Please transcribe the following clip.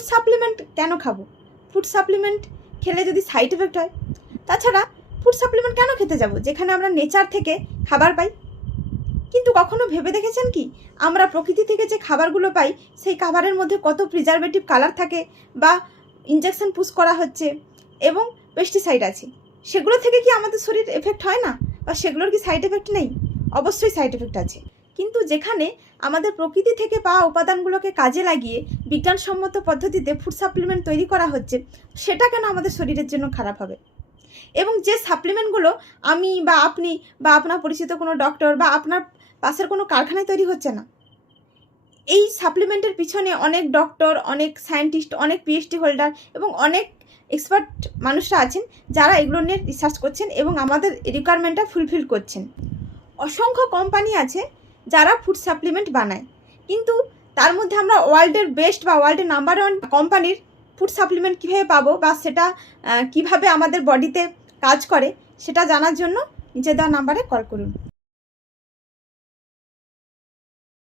Food supplement কেন খাব? Food supplement খেলে যদি সাইড এফেক্ট হয়, তাছাড়া ফুড সাপ্লিমেন্ট কেন খেতে যাব? যেখানে আমরা নেচার থেকে খাবার পাই। কিন্তু কখনো ভেবে দেখেছেন কি? আমরা প্রকৃতি থেকে যে খাবারগুলো পাই, সেই খাবারের মধ্যে কত প্রিজারভেটিভ কালার থাকে বা ইঞ্জেকশন পুশ করা হচ্ছে এবং পেস্টিসাইড আছে। সেগুলো থেকে কি আমাদের শরীর এফেক্ট হয় না? বা সেগুলোর কি সাইড এফেক্ট নেই? অবশ্যই সাইড এফেক্ট আছে। কিন্তু যেখানে আমাদের প্রকৃতি থেকে পাওয়া উপাদানগুলোকে কাজে লাগিয়ে বিজ্ঞানসম্মত পদ্ধতিতে ফুড সাপ্লিমেন্ট তৈরি করা হচ্ছে, সেটা কেন আমাদের শরীরের জন্য খারাপ হবে? এবং যে সাপ্লিমেন্টগুলো আমি বা আপনি বা আপনার পরিচিত কোনো ডক্টর বা আপনার পাশের কোনো কারখানায় তৈরি হচ্ছে না, এই সাপ্লিমেন্টের পিছনে অনেক ডক্টর অনেক সায়েন্টিস্ট অনেক পিএইচডি হোল্ডার এবং অনেক এক্সপার্ট মানুষরা আছেন যারা এগুলো নিয়ে রিসার্চ করছেন এবং আমাদের রিকোয়ারমেন্টটা ফুলফিল করছেন। অসংখ্য কোম্পানি আছে যারা ফুড সাপ্লিমেন্ট বানায়। কিন্তু তার মধ্যে আমরা ওয়ার্ল্ডের বেস্ট বা ওয়ার্ল্ডের নাম্বার ওয়ান কোম্পানির ফুড সাপ্লিমেন্ট কীভাবে পাবো বা সেটা কীভাবে আমাদের বডিতে কাজ করে, সেটা জানার জন্য নিচে দেওয়া নাম্বারে কল করুন।